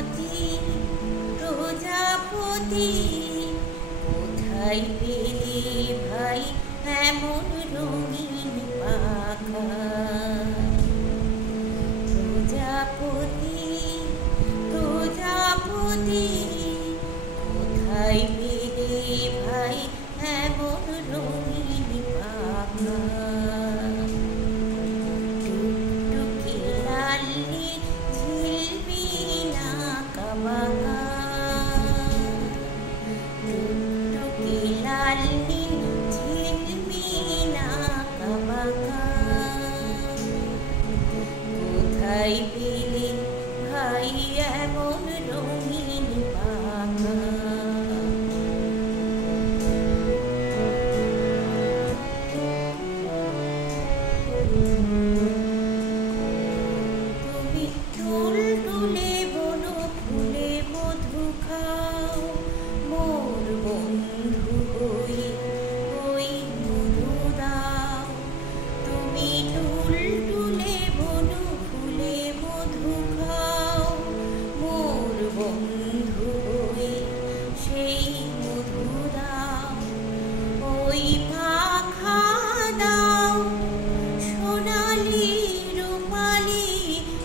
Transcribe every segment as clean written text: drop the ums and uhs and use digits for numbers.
প্রজাপতি প্রজাপতি কোথায় পেলে ভাই এমন রঙিন পাখা প্রজাপতি প্রজাপতি কোথায় পেলে ভাই এমন রঙিন পাখা কোথায় পেলে ভাই এমন রঙিন পাখা তুমি টুলটুলে বন ফুলে মধু খাও মোর বন্ধু হই ওই মধু দাও তুমি টুলটুলে বন ফুলে মধু খাও মোর বন্ধু হই সেই মধু দাও ওই পাখা দাও সোনালি রুমালি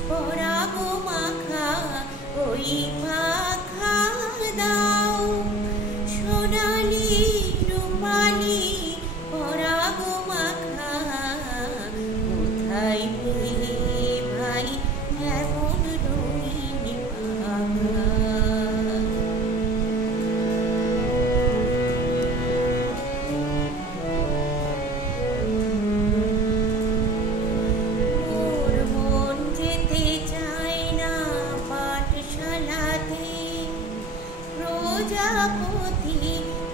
পরাগ মাখা ওই পাখা দাও সোনালি রুমালি পরাগ মাখা কোথায় পেলে ভাই এমন রঙিন পাখা মোর মন যেতে চায় না পাঠশালাতে প্রজাপতি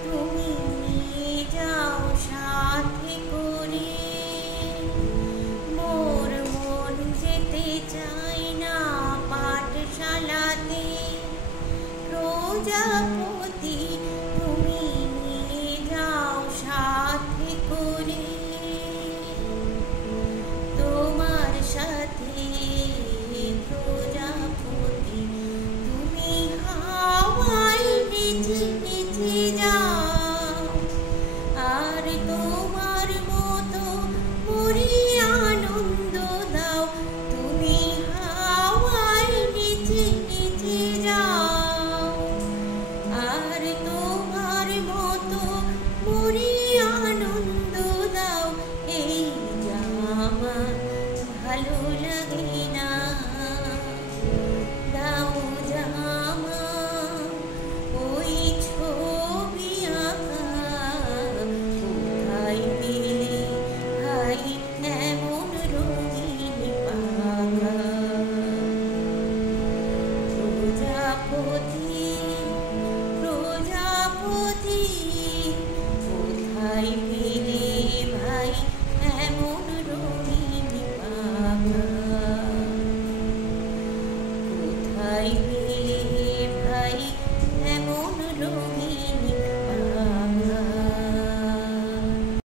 তুমি নিয়ে যাও সাথে করে মোর মন যেতে চায় না পাঠশালাতে প্রজাপতি